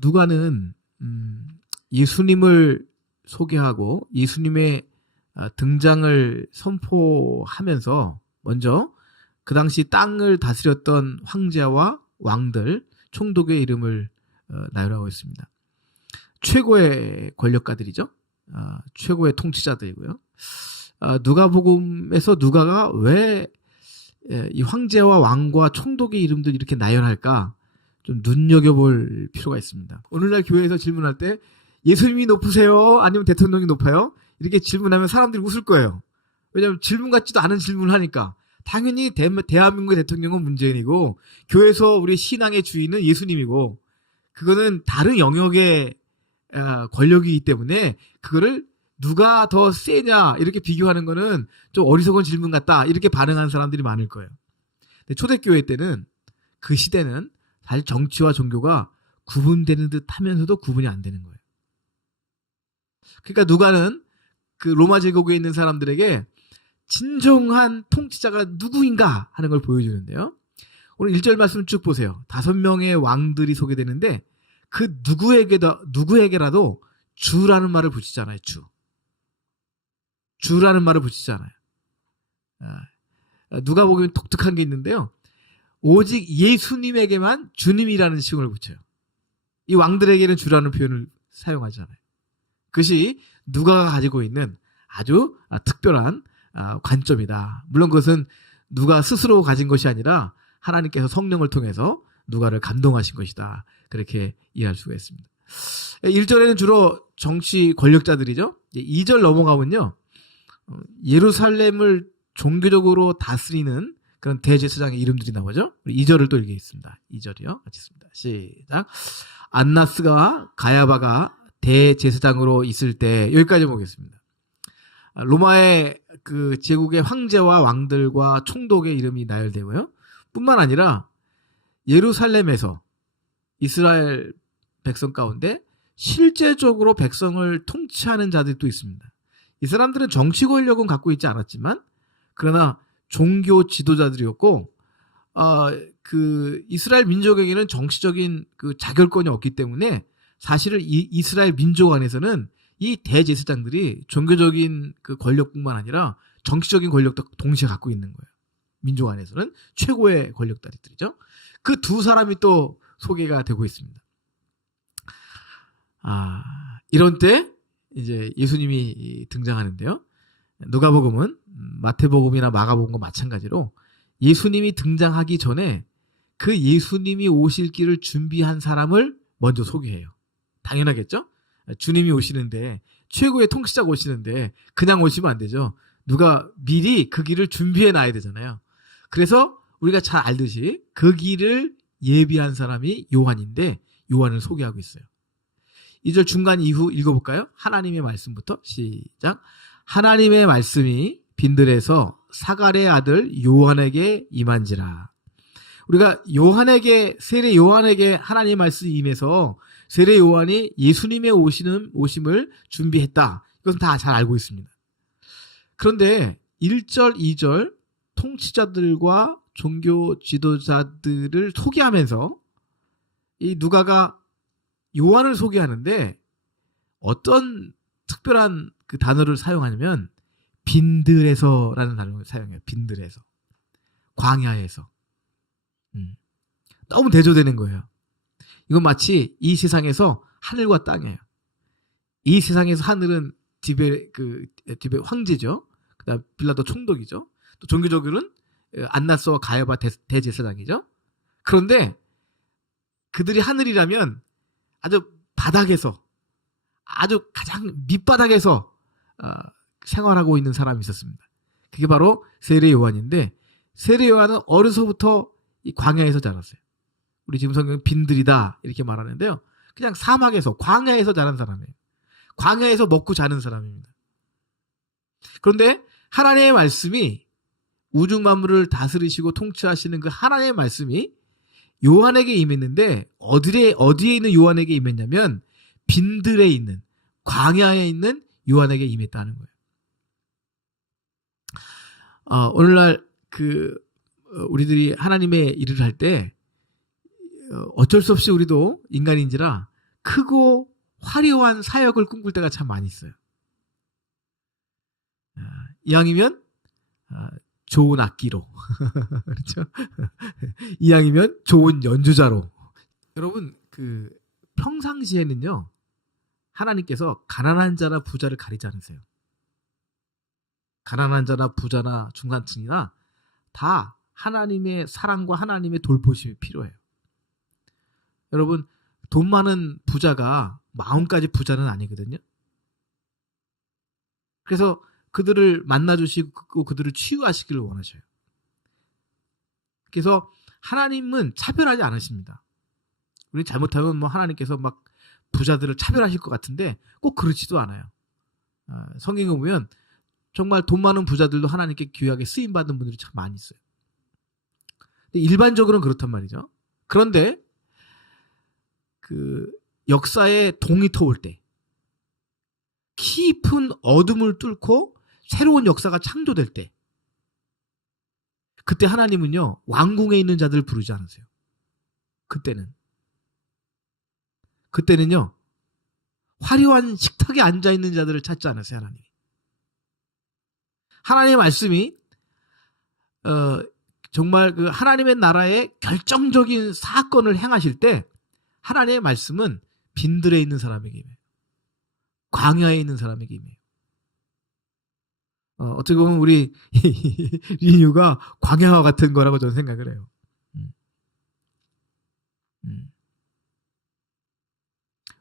누가는 예수님을 소개하고 예수님의 등장을 선포하면서 먼저 그 당시 땅을 다스렸던 황제와 왕들, 총독의 이름을 나열하고 있습니다. 최고의 권력가들이죠. 최고의 통치자들이고요. 누가복음에서 누가가 왜 이 황제와 왕과 총독의 이름들 이렇게 나열할까 좀 눈여겨볼 필요가 있습니다. 오늘날 교회에서 질문할 때 예수님이 높으세요? 아니면 대통령이 높아요? 이렇게 질문하면 사람들이 웃을 거예요. 왜냐하면 질문 같지도 않은 질문을 하니까. 당연히 대한민국의 대통령은 문재인이고 교회에서 우리 신앙의 주인은 예수님이고 그거는 다른 영역의 권력이기 때문에 그거를 누가 더 세냐 이렇게 비교하는 거는 좀 어리석은 질문 같다 이렇게 반응하는 사람들이 많을 거예요. 근데 초대교회 때는 그 시대는 사실 정치와 종교가 구분되는 듯 하면서도 구분이 안 되는 거예요. 그러니까 누가는 그 로마 제국에 있는 사람들에게 진정한 통치자가 누구인가 하는 걸 보여주는데요. 오늘 1절 말씀 쭉 보세요. 5명의 왕들이 소개되는데 그 누구에게라도 주라는 말을 붙이잖아요. 주라는 말을 붙이잖아요. 누가 보기엔 독특한 게 있는데요. 오직 예수님에게만 주님이라는 칭을 붙여요. 이 왕들에게는 주라는 표현을 사용하잖아요. 그것이 누가가 가지고 있는 아주 특별한 관점이다. 물론 그것은 누가 스스로 가진 것이 아니라 하나님께서 성령을 통해서 누가를 감동하신 것이다. 그렇게 이해할 수가 있습니다. 1절에는 주로 정치 권력자들이죠. 2절 넘어가면요. 예루살렘을 종교적으로 다스리는 그런 대제사장의 이름들이 나오죠. 2절을 또 읽겠습니다. 2절이요. 같이 읽습니다. 시작. 안나스가 가야바가 대제사장으로 있을 때 여기까지 보겠습니다. 로마의 그 제국의 황제와 왕들과 총독의 이름이 나열되고요. 뿐만 아니라 예루살렘에서 이스라엘 백성 가운데 실제적으로 백성을 통치하는 자들도 있습니다. 이 사람들은 정치 권력은 갖고 있지 않았지만 그러나 종교 지도자들이었고 그 이스라엘 민족에게는 정치적인 그 자결권이 없기 때문에 사실은 이스라엘 민족 안에서는 이 대제사장들이 종교적인 그 권력뿐만 아니라 정치적인 권력도 동시에 갖고 있는 거예요. 민족 안에서는 최고의 권력다리들이죠. 그 두 사람이 또 소개가 되고 있습니다. 이런 때 이제 예수님이 등장하는데요. 누가복음은 마태복음이나 마가복음과 마찬가지로 예수님이 등장하기 전에 그 예수님이 오실 길을 준비한 사람을 먼저 소개해요. 당연하겠죠? 주님이 오시는데 최고의 통치자가 오시는데 그냥 오시면 안 되죠. 누가 미리 그 길을 준비해 놔야 되잖아요. 그래서 우리가 잘 알듯이 그 길을 예비한 사람이 요한인데 요한을 소개하고 있어요. 2절 중간 이후 읽어볼까요? 하나님의 말씀부터 시작. 하나님의 말씀이 빈들에서 사갈의 아들 요한에게 임한지라. 우리가 세례 요한에게 하나님의 말씀이 임해서 세례 요한이 예수님의 오심을 준비했다. 이것은 다 잘 알고 있습니다. 그런데 1절, 2절 통치자들과 종교 지도자들을 소개하면서 이 누가가 요한을 소개하는데 어떤 특별한 그 단어를 사용하냐면 빈들에서라는 단어를 사용해요. 빈들에서. 광야에서. 너무 대조되는 거예요. 이건 마치 이 세상에서 하늘과 땅이에요. 이 세상에서 하늘은 디베 황제죠. 그다음 빌라도 총독이죠. 또 종교적으로는 안나스와 가야바 대제사장이죠. 그런데 그들이 하늘이라면 아주 바닥에서 아주 가장 밑바닥에서 생활하고 있는 사람이 있었습니다. 그게 바로 세례 요한인데 세례 요한은 어려서부터 이 광야에서 자랐어요. 우리 지금 성경은 빈들이다 이렇게 말하는데요. 그냥 사막에서 광야에서 자란 사람이에요. 광야에서 먹고 자는 사람입니다. 그런데 하나님의 말씀이 우주 만물을 다스리시고 통치하시는 그 하나님의 말씀이 요한에게 임했는데 어디에 있는 요한에게 임했냐면 빈들에 있는 광야에 있는 요한에게 임했다는 거예요. 오늘날 우리들이 하나님의 일을 할 때 어쩔 수 없이 우리도 인간인지라 크고 화려한 사역을 꿈꿀 때가 참 많이 있어요. 이왕이면 좋은 악기로 그렇죠? 이왕이면 좋은 연주자로. 여러분 평상시에는요 하나님께서 가난한 자나 부자를 가리지 않으세요. 가난한 자나 부자나 중산층이나 다 하나님의 사랑과 하나님의 돌보심이 필요해요. 여러분 돈 많은 부자가 마음까지 부자는 아니거든요. 그래서 그들을 만나주시고 그들을 치유하시기를 원하셔요. 그래서 하나님은 차별하지 않으십니다. 우리 잘못하면 하나님께서 막 부자들을 차별하실 것 같은데 꼭 그렇지도 않아요. 성경에 보면 정말 돈 많은 부자들도 하나님께 귀하게 쓰임받은 분들이 참 많이 있어요. 근데 일반적으로는 그렇단 말이죠. 그런데 역사에 동이 터올 때 깊은 어둠을 뚫고 새로운 역사가 창조될 때 그때 하나님은요 왕궁에 있는 자들을 부르지 않으세요. 그때는요 화려한 식탁에 앉아있는 자들을 찾지 않으세요. 하나님의 말씀이 정말 하나님의 나라의 결정적인 사건을 행하실 때 하나님의 말씀은 빈들에 있는 사람에게 임해요. 광야에 있는 사람에게 임해요. 어떻게 보면 우리 리뉴가 광야와 같은 거라고 저는 생각을 해요.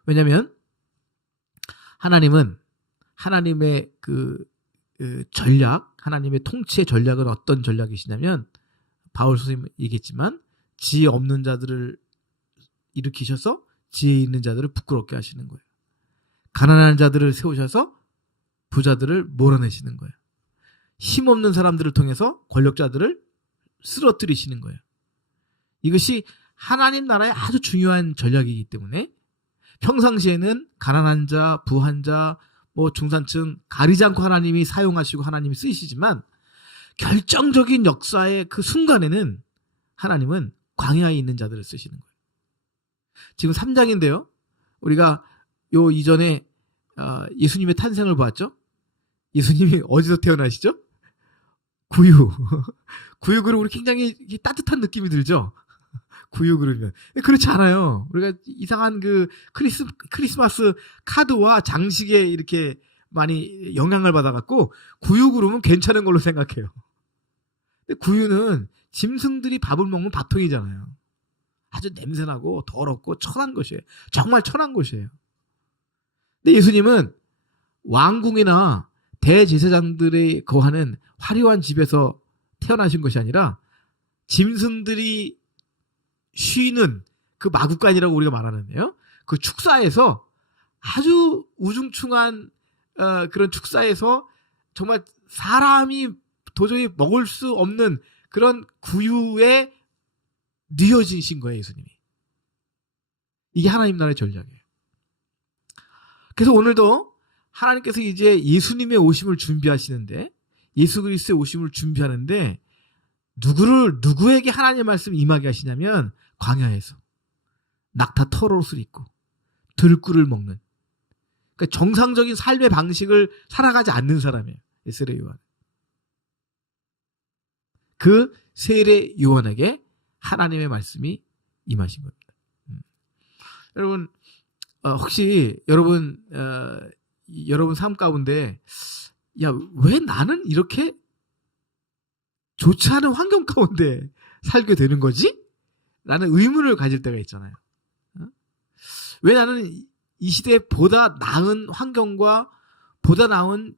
왜냐하면 하나님은 하나님의 전략, 하나님의 통치의 전략은 어떤 전략이시냐면 바울 선생님이 얘기했지만 지혜 없는 자들을 일으키셔서 지혜 있는 자들을 부끄럽게 하시는 거예요. 가난한 자들을 세우셔서 부자들을 몰아내시는 거예요. 힘없는 사람들을 통해서 권력자들을 쓰러뜨리시는 거예요. 이것이 하나님 나라의 아주 중요한 전략이기 때문에 평상시에는 가난한 자, 부한 자, 중산층 가리지 않고 하나님이 사용하시고 하나님이 쓰시지만 결정적인 역사의 그 순간에는 하나님은 광야에 있는 자들을 쓰시는 거예요. 지금 3장인데요. 우리가 요 이전에 예수님의 탄생을 보았죠. 예수님이 어디서 태어나시죠? 구유 그룹 우리 굉장히 따뜻한 느낌이 들죠. 구유 그룹이면 그렇지 않아요. 우리가 이상한 크리스마스 카드와 장식에 이렇게 많이 영향을 받아갖고 구유 그룹은 괜찮은 걸로 생각해요. 근데 구유는 짐승들이 밥을 먹는 밥통이잖아요. 아주 냄새나고 더럽고 천한 것이에요. 정말 천한 것이에요. 근데 예수님은 왕궁이나 대제사장들이 거하는 화려한 집에서 태어나신 것이 아니라 짐승들이 쉬는 그 마구간이라고 우리가 말하는데요. 그 축사에서 아주 우중충한 그런 축사에서 정말 사람이 도저히 먹을 수 없는 그런 구유에 뉘어지신 거예요, 예수님이. 이게 하나님 나라의 전략이에요. 그래서 오늘도 하나님께서 이제 예수님의 오심을 준비하시는데, 예수 그리스도의 오심을 준비하는데 누구에게 하나님의 말씀 임하게 하시냐면 광야에서 낙타 털옷을 입고 들꿀을 먹는, 그러니까 정상적인 삶의 방식을 살아가지 않는 사람이에요. 세례 요한. 그 세례 요한에게 하나님의 말씀이 임하신 겁니다. 여러분 혹시 여러분 삶 가운데 왜 나는 이렇게 좋지 않은 환경 가운데 살게 되는 거지? 라는 의문을 가질 때가 있잖아요. 왜 나는 이 시대에 보다 나은 환경과 보다 나은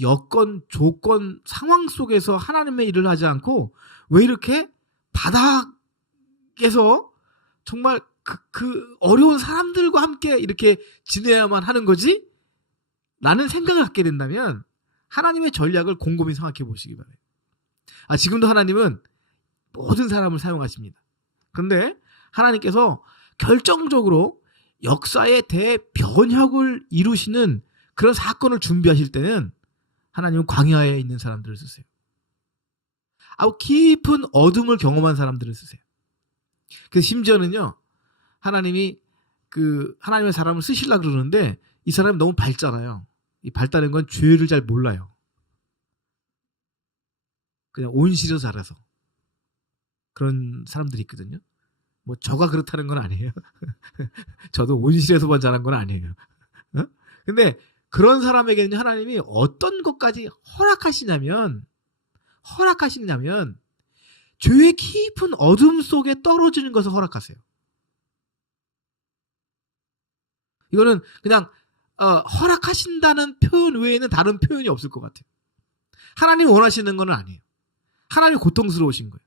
여건, 조건, 상황 속에서 하나님의 일을 하지 않고 왜 이렇게 바닥에서 정말 그 어려운 사람들과 함께 이렇게 지내야만 하는 거지? 라는 생각을 갖게 된다면 하나님의 전략을 곰곰이 생각해 보시기 바라요. 지금도 하나님은 모든 사람을 사용하십니다. 그런데 하나님께서 결정적으로 역사의 대변혁을 이루시는 그런 사건을 준비하실 때는 하나님은 광야에 있는 사람들을 쓰세요. 아주 깊은 어둠을 경험한 사람들을 쓰세요. 그래서 심지어는요, 하나님이 하나님의 사람을 쓰시려고 그러는데 이 사람이 너무 밝잖아요. 이 밝다는 건 죄를 잘 몰라요. 그냥 온실에서 자라서. 그런 사람들이 있거든요. 뭐 저가 그렇다는 건 아니에요. 저도 온실에서만 자란 건 아니에요. 어? 근데 그런 사람에게는 하나님이 어떤 것까지 허락하시냐면 죄의 깊은 어둠 속에 떨어지는 것을 허락하세요. 이거는 그냥 허락하신다는 표현 외에는 다른 표현이 없을 것 같아요. 하나님이 원하시는 건 아니에요. 하나님이 고통스러우신 거예요.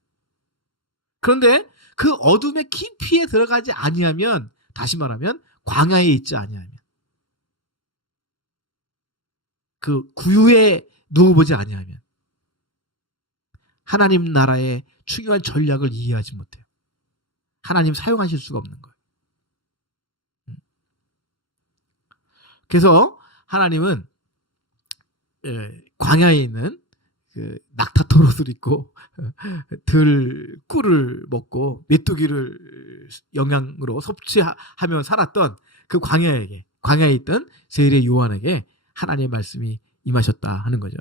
그런데 그 어둠의 깊이에 들어가지 아니하면, 다시 말하면 광야에 있지 아니하면, 그 구유에 누워보지 아니하면 하나님 나라의 중요한 전략을 이해하지 못해요. 하나님 사용하실 수가 없는 거예요. 그래서 하나님은 광야에 있는 낙타토롯을 입고 꿀을 먹고 메뚜기를 영양으로 섭취하며 살았던 그 광야에 있던 세일의 요한에게 하나님의 말씀이 임하셨다 하는 거죠.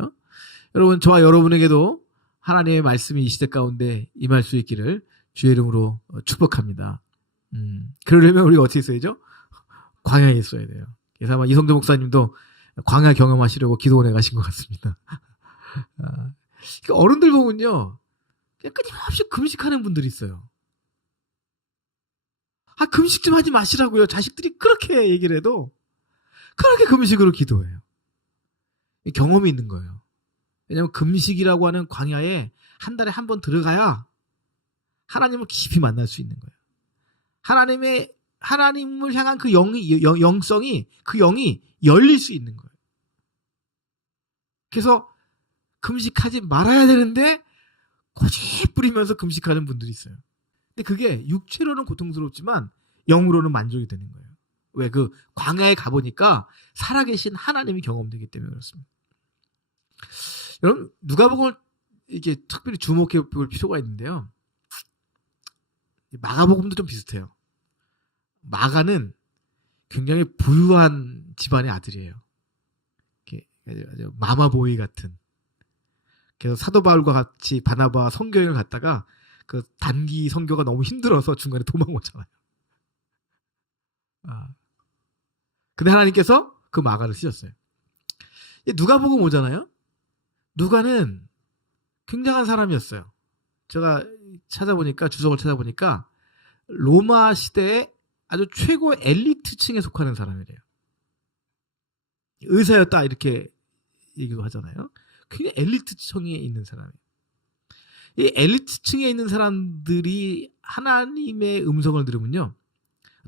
여러분, 저와 여러분에게도 하나님의 말씀이 이 시대 가운데 임할 수 있기를 주의 이름으로 축복합니다. 그러려면 우리가 어떻게 있어야죠? 광야에 있어야 돼요. 그래서 아마 이성조 목사님도 광야 경험하시려고 기도원에 가신 것 같습니다. 어른들 보면요, 그냥 끊임없이 금식하는 분들이 있어요. 금식 좀 하지 마시라고요. 자식들이 그렇게 얘기를 해도 그렇게 금식으로 기도해요. 경험이 있는 거예요. 왜냐하면 금식이라고 하는 광야에 한 달에 한 번 들어가야 하나님을 깊이 만날 수 있는 거예요. 하나님을 향한 그 영성이, 그 영이 열릴 수 있는 거예요. 그래서 금식하지 말아야 되는데 고집 부리면서 금식하는 분들이 있어요. 근데 그게 육체로는 고통스럽지만 영으로는 만족이 되는 거예요. 왜? 광야에 가보니까 살아계신 하나님이 경험되기 때문에 그렇습니다. 여러분, 누가복음을 이렇게 특별히 주목해 볼 필요가 있는데요. 마가복음도 좀 비슷해요. 마가는 굉장히 부유한 집안의 아들이에요. 마마보이 같은. 그래서 사도 바울과 같이 바나바와 선교여행을 갔다가 그 단기 선교가 너무 힘들어서 중간에 도망오잖아요. 근데 하나님께서 그 마가를 쓰셨어요. 누가복음 오잖아요. 누가는 굉장한 사람이었어요. 제가 주석을 찾아보니까 로마 시대의 아주 최고 엘리트층에 속하는 사람이래요. 의사였다 이렇게 얘기도 하잖아요. 굉장히 엘리트층에 있는 사람이에요. 이 엘리트층에 있는 사람들이 하나님의 음성을 들으면요,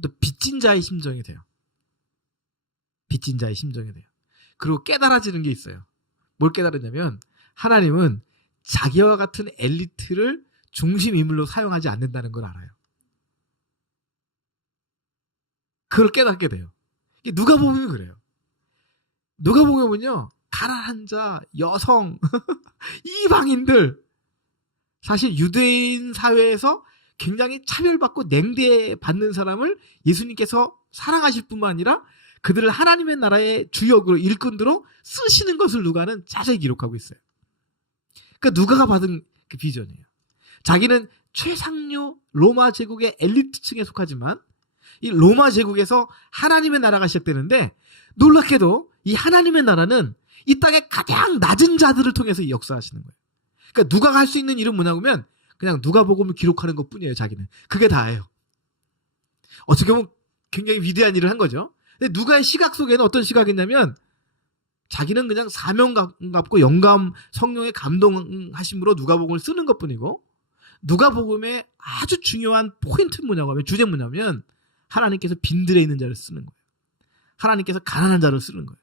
또 빚진 자의 심정이 돼요. 빚진 자의 심정이 돼요. 그리고 깨달아지는 게 있어요. 뭘 깨달았냐면 하나님은 자기와 같은 엘리트를 중심 인물로 사용하지 않는다는 걸 알아요. 그걸 깨닫게 돼요. 누가복음이 그래요. 누가복음은요, 가난한 자, 여성, 이방인들, 사실 유대인 사회에서 굉장히 차별받고 냉대받는 사람을 예수님께서 사랑하실 뿐만 아니라 그들을 하나님의 나라의 주역으로, 일꾼으로 쓰시는 것을 누가는 자세히 기록하고 있어요. 그러니까 누가가 받은 그 비전이에요. 자기는 최상류 로마 제국의 엘리트층에 속하지만 이 로마 제국에서 하나님의 나라가 시작되는데, 놀랍게도 이 하나님의 나라는 이 땅의 가장 낮은 자들을 통해서 역사하시는 거예요. 그러니까 누가가 할 수 있는 일은 뭐냐고 하면 그냥 누가복음을 기록하는 것뿐이에요. 자기는 그게 다예요. 어떻게 보면 굉장히 위대한 일을 한 거죠. 근데 누가의 시각 속에는 어떤 시각이 있냐면, 자기는 그냥 사명 갖고 영감, 성령의 감동하심으로 누가복음을 쓰는 것뿐이고, 누가복음의 아주 중요한 포인트는 뭐냐고 하면, 주제는 뭐냐면 하나님께서 빈들에 있는 자를 쓰는 거예요. 하나님께서 가난한 자를 쓰는 거예요.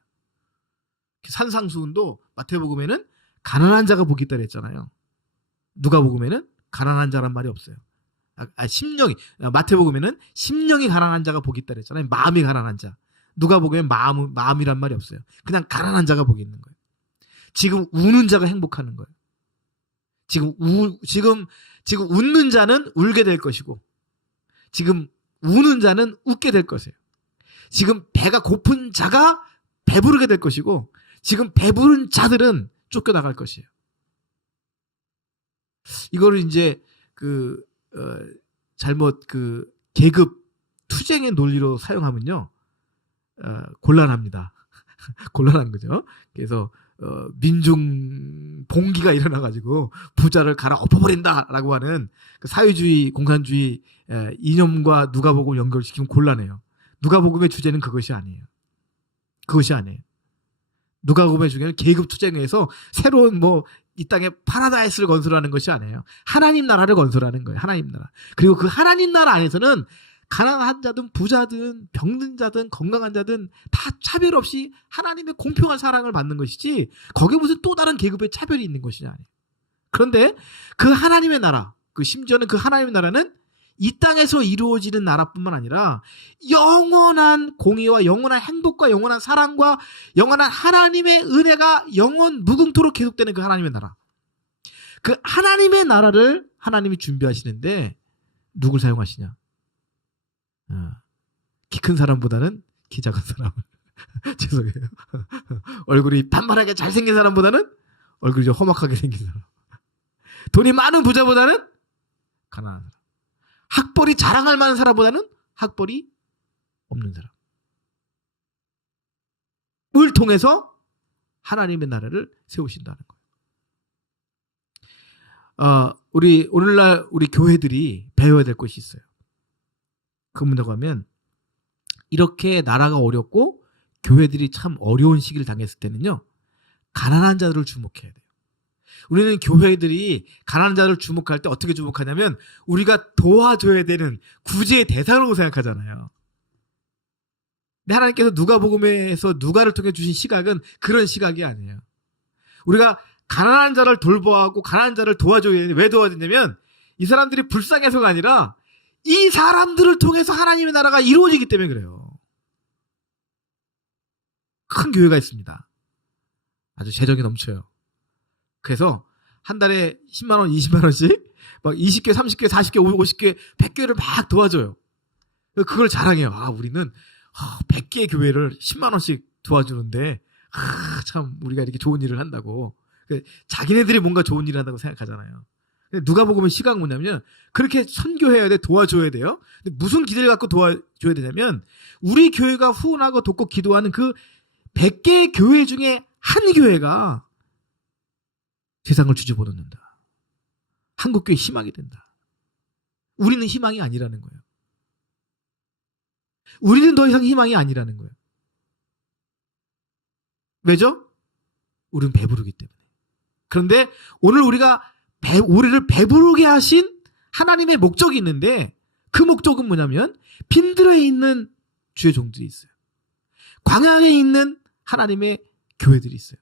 산상수훈도 마태복음에는 가난한 자가 복이 있다 그랬잖아요. 누가복음에는 가난한 자란 말이 없어요. 마태복음에는 심령이 가난한 자가 복이 있다 그랬잖아요. 마음이 가난한 자. 누가복음에는 마음이란 말이 없어요. 그냥 가난한 자가 복이 있는 거예요. 지금 우는 자가 행복하는 거예요. 지금 웃는 자는 울게 될 것이고, 지금 우는 자는 웃게 될 것이에요. 지금 배가 고픈 자가 배부르게 될 것이고, 지금 배부른 자들은 쫓겨나갈 것이에요. 이거를 이제 잘못 계급 투쟁의 논리로 사용하면요, 곤란합니다. 곤란한 거죠. 그래서 민중 봉기가 일어나가지고 부자를 갈아 엎어버린다라고 하는 그 사회주의, 공산주의 이념과 누가복음을 연결시키면 곤란해요. 누가복음의 주제는 그것이 아니에요. 그것이 아니에요. 누가복음의 주제는 계급 투쟁에서 새로운 이 땅에 파라다이스를 건설하는 것이 아니에요. 하나님 나라를 건설하는 거예요. 하나님 나라. 그리고 그 하나님 나라 안에서는 가난한 자든 부자든 병든 자든 건강한 자든 다 차별 없이 하나님의 공평한 사랑을 받는 것이지, 거기에 무슨 또 다른 계급의 차별이 있는 것이 아니에요. 그런데 그 하나님의 나라, 심지어는 그 하나님의 나라는 이 땅에서 이루어지는 나라뿐만 아니라 영원한 공의와 영원한 행복과 영원한 사랑과 영원한 하나님의 은혜가 영원 무궁토록 계속되는 그 하나님의 나라. 그 하나님의 나라를 하나님이 준비하시는데 누굴 사용하시냐? 키 큰 사람보다는 키 작은 사람. 죄송해요. 얼굴이 반반하게 잘생긴 사람보다는 얼굴이 좀 험악하게 생긴 사람. 돈이 많은 부자보다는 가난한 사람. 학벌이 자랑할 만한 사람보다는 학벌이 없는 사람. 을 통해서 하나님의 나라를 세우신다는 거예요. 오늘날 우리 교회들이 배워야 될 것이 있어요. 그 뭐라고 하면, 이렇게 나라가 어렵고 교회들이 참 어려운 시기를 당했을 때는요, 가난한 자들을 주목해야 돼요. 우리는 교회들이 가난한 자를 주목할 때 어떻게 주목하냐면, 우리가 도와줘야 되는 구제의 대상으로 생각하잖아요. 근데 하나님께서 누가복음에서 누가를 통해 주신 시각은 그런 시각이 아니에요. 우리가 가난한 자를 돌보아하고 가난한 자를 도와줘야 돼. 왜 도와야 되냐면, 이 사람들이 불쌍해서가 아니라 이 사람들을 통해서 하나님의 나라가 이루어지기 때문에 그래요. 큰 교회가 있습니다. 아주 재정이 넘쳐요. 그래서 한 달에 10만 원, 20만 원씩 막 20개, 30개, 40개, 50개, 100개를 막 도와줘요. 그걸 자랑해요. 우리는 100개의 교회를 10만 원씩 도와주는데 참 우리가 이렇게 좋은 일을 한다고. 자기네들이 뭔가 좋은 일을 한다고 생각하잖아요. 누가 보면 시각 뭐냐면, 그렇게 선교해야 돼, 도와줘야 돼요. 근데 무슨 기대를 갖고 도와줘야 되냐면, 우리 교회가 후원하고 돕고 기도하는 그 100개의 교회 중에 한 교회가 세상을 뒤집어 놓는다. 한국교회 희망이 된다. 우리는 희망이 아니라는 거예요. 우리는 더 이상 희망이 아니라는 거예요. 왜죠? 우리는 배부르기 때문에. 그런데 오늘 우리를 배부르게 하신 하나님의 목적이 있는데, 그 목적은 뭐냐면, 빈들에 있는 주의 종들이 있어요. 광야에 있는 하나님의 교회들이 있어요.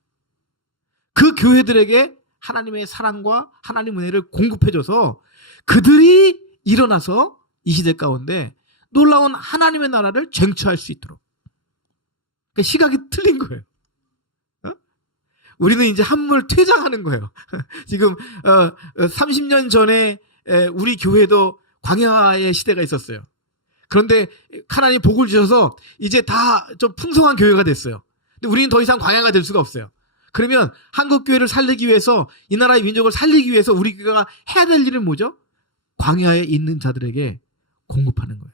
그 교회들에게 하나님의 사랑과 하나님의 은혜를 공급해줘서 그들이 일어나서 이 시대 가운데 놀라운 하나님의 나라를 쟁취할 수 있도록. 그러니까 시각이 틀린 거예요. 우리는 이제 한물 퇴장하는 거예요. 지금 30년 전에 우리 교회도 광야의 시대가 있었어요. 그런데 하나님 복을 주셔서 이제 다 좀 풍성한 교회가 됐어요. 근데 우리는 더 이상 광야가 될 수가 없어요. 그러면 한국 교회를 살리기 위해서, 이 나라의 민족을 살리기 위해서 우리 교회가 해야 될 일은 뭐죠? 광야에 있는 자들에게 공급하는 거예요.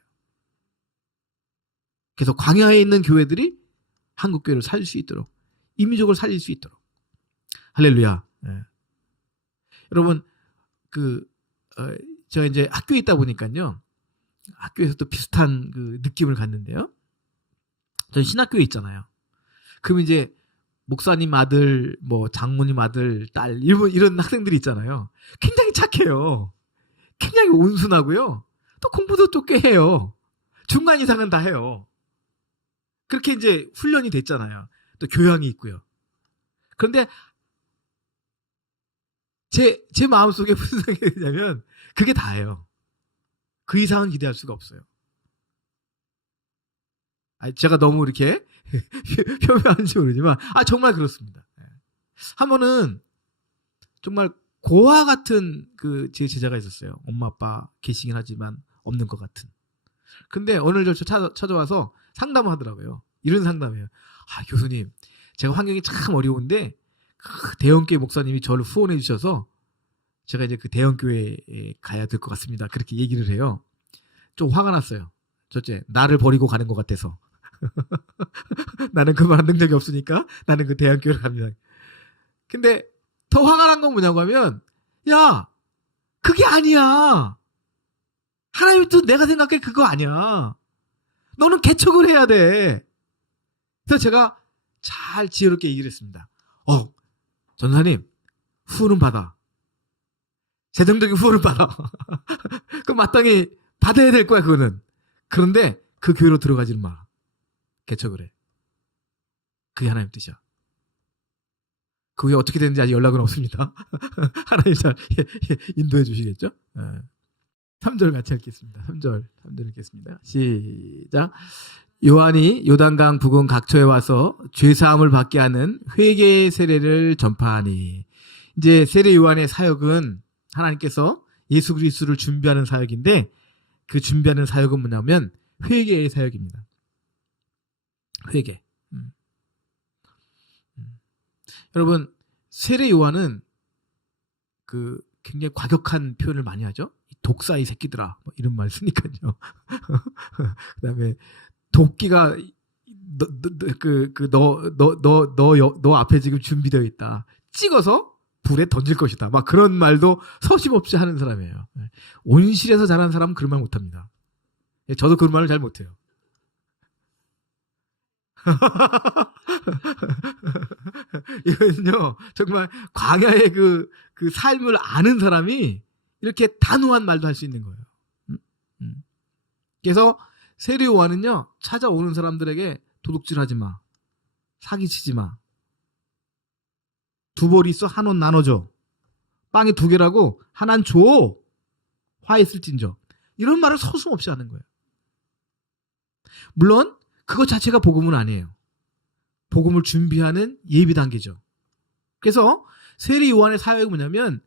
그래서 광야에 있는 교회들이 한국 교회를 살릴 수 있도록, 이 민족을 살릴 수 있도록. 할렐루야. 네. 여러분, 제가 이제 학교에 있다 보니까요, 학교에서 또 비슷한 그 느낌을 갖는데요. 전 신학교에 있잖아요. 그럼 이제 목사님 아들, 장모님 아들, 딸, 이런 학생들이 있잖아요. 굉장히 착해요. 굉장히 온순하고요. 또 공부도 좀 꽤 해요. 중간 이상은 다 해요. 그렇게 이제 훈련이 됐잖아요. 또 교양이 있고요. 그런데 제 마음속에 무슨 생각이 드냐면, 그게 다예요. 그 이상은 기대할 수가 없어요. 제가 너무 이렇게 표명하는지 모르지만, 정말 그렇습니다. 한 번은 정말 고아 같은 그 제 제자가 있었어요. 엄마 아빠 계시긴 하지만 없는 것 같은. 근데 어느 날 저 찾아와서 상담을 하더라고요. 이런 상담이에요. 아, 교수님, 제가 환경이 참 어려운데 그 대형교회 목사님이 저를 후원해 주셔서 제가 이제 그 대형교회에 가야 될 것 같습니다. 그렇게 얘기를 해요. 좀 화가 났어요. 첫째, 나를 버리고 가는 것 같아서. 나는 그만한 능력이 없으니까 나는 그 대학교를 갑니다. 근데 더 화가 난 건 뭐냐고 하면, 야, 그게 아니야. 하나님도 내가 생각해 그거 아니야. 너는 개척을 해야 돼. 그래서 제가 잘 지혜롭게 얘기를 했습니다. 전사님, 후원은 받아. 재정적인 후원을 받아. 그럼 마땅히 받아야 될 거야, 그거는. 그런데 그 교회로 들어가지는 마. 개척을 해. 그게 하나님 뜻이야. 그게 어떻게 되는지 아직 연락은 없습니다. 하나님 잘 인도해 주시겠죠? 3절 같이 읽겠습니다. 3절 읽겠습니다. 시작. 요한이 요단강 부근 각처에 와서 죄사함을 받게 하는 회개의 세례를 전파하니. 이제 세례 요한의 사역은 하나님께서 예수 그리스도를 준비하는 사역인데, 그 준비하는 사역은 뭐냐면 회개의 사역입니다. 회개. 여러분, 세례 요한은 그 굉장히 과격한 표현을 많이 하죠. 독사 이 새끼들아, 뭐 이런 말 쓰니까요. 그다음에 도끼가 너 앞에 지금 준비되어 있다. 찍어서 불에 던질 것이다. 막 그런 말도 서슴없이 하는 사람이에요. 온실에서 자란 사람은 그런 말 못합니다. 저도 그런 말을 잘 못해요. 이거는요, 정말 광야의 그 삶을 아는 사람이 이렇게 단호한 말도 할 수 있는 거예요. 그래서 세례 요한은요, 찾아오는 사람들에게 도둑질하지 마, 사기치지 마, 두 벌 있어 한 옷 나눠줘, 빵이 2개라고 하나는 줘, 화 있을진저, 이런 말을 서슴없이 하는 거예요. 물론 그것 자체가 복음은 아니에요. 복음을 준비하는 예비 단계죠. 그래서 세례 요한의 사역이 뭐냐면,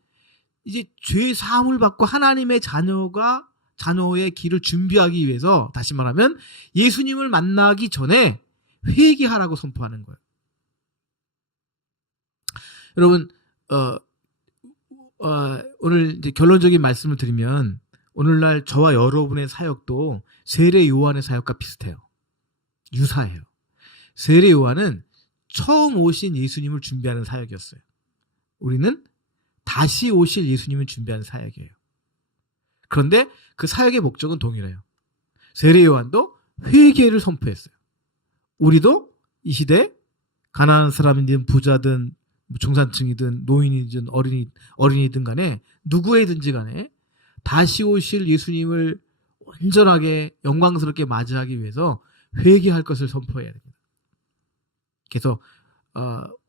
이제 죄 사함을 받고 하나님의 자녀의 길을 준비하기 위해서, 다시 말하면 예수님을 만나기 전에 회개하라고 선포하는 거예요. 여러분, 오늘 이제 결론적인 말씀을 드리면, 오늘날 저와 여러분의 사역도 세례 요한의 사역과 비슷해요. 유사해요. 세례 요한은 처음 오신 예수님을 준비하는 사역이었어요. 우리는 다시 오실 예수님을 준비하는 사역이에요. 그런데 그 사역의 목적은 동일해요. 세례 요한도 회개를 선포했어요. 우리도 이 시대 가난한 사람이든 부자든 중산층이든 노인이든 어린이든 간에 누구에든지 간에 다시 오실 예수님을 온전하게 영광스럽게 맞이하기 위해서 회개할 것을 선포해야 됩니다. 그래서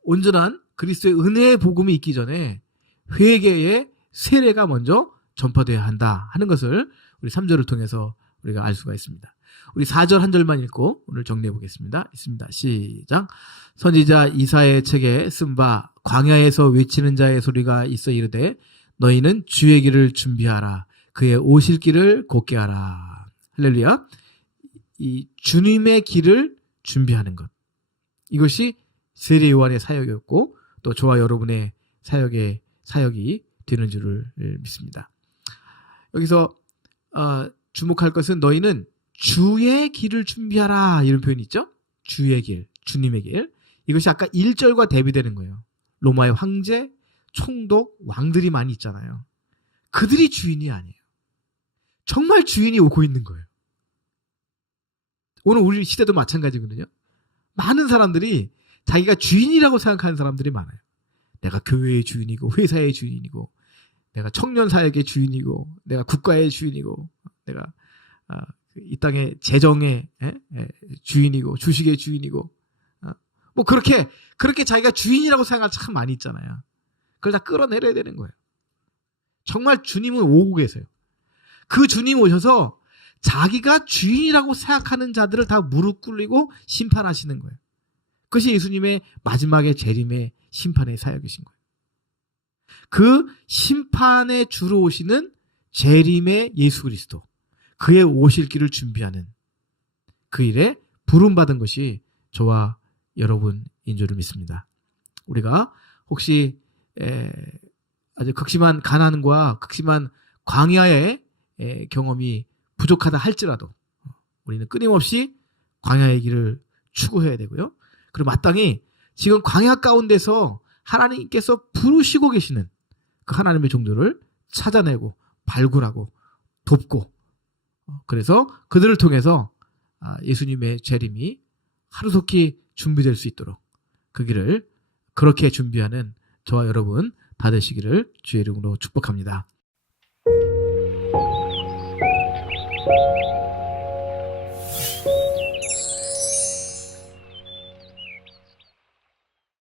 온전한 그리스도의 은혜의 복음이 있기 전에 회개의 세례가 먼저 전파되어야 한다 하는 것을 우리 3절을 통해서 우리가 알 수가 있습니다. 우리 4절 한 절만 읽고 오늘 정리해 보겠습니다. 있습니다. 시작. 선지자 이사야의 책에 쓴 바 광야에서 외치는 자의 소리가 있어 이르되 너희는 주의 길을 준비하라. 그의 오실 길을 곧게 하라. 할렐루야. 이 주님의 길을 준비하는 것, 이것이 세례 요한의 사역이었고 또 저와 여러분의 사역이 되는 줄을 믿습니다. 여기서 주목할 것은 너희는 주의 길을 준비하라, 이런 표현이 있죠. 주의 길, 주님의 길. 이것이 아까 1절과 대비되는 거예요. 로마의 황제, 총독, 왕들이 많이 있잖아요. 그들이 주인이 아니에요. 정말 주인이 오고 있는 거예요. 오늘 우리 시대도 마찬가지거든요. 많은 사람들이 자기가 주인이라고 생각하는 사람들이 많아요. 내가 교회의 주인이고 회사의 주인이고 내가 청년 사역의 주인이고 내가 국가의 주인이고 내가 이 땅의 재정의 주인이고 주식의 주인이고 뭐 그렇게 자기가 주인이라고 생각할 참 많이 있잖아요. 그걸 다 끌어내려야 되는 거예요. 정말 주님은 오고 계세요. 그 주님 오셔서 자기가 주인이라고 생각하는 자들을 다 무릎 꿇리고 심판하시는 거예요. 그것이 예수님의 마지막의 재림의 심판의 사역이신 거예요. 그 심판의 주로 오시는 재림의 예수 그리스도, 그의 오실 길을 준비하는 그 일에 부름받은 것이 저와 여러분인 줄을 믿습니다. 우리가 혹시 아주 극심한 가난과 극심한 광야의 경험이 부족하다 할지라도 우리는 끊임없이 광야의 길을 추구해야 되고요. 그리고 마땅히 지금 광야 가운데서 하나님께서 부르시고 계시는 그 하나님의 종들을 찾아내고 발굴하고 돕고, 그래서 그들을 통해서 예수님의 재림이 하루속히 준비될 수 있도록 그 길을 그렇게 준비하는 저와 여러분 다 되시기를 주의 이름으로 축복합니다.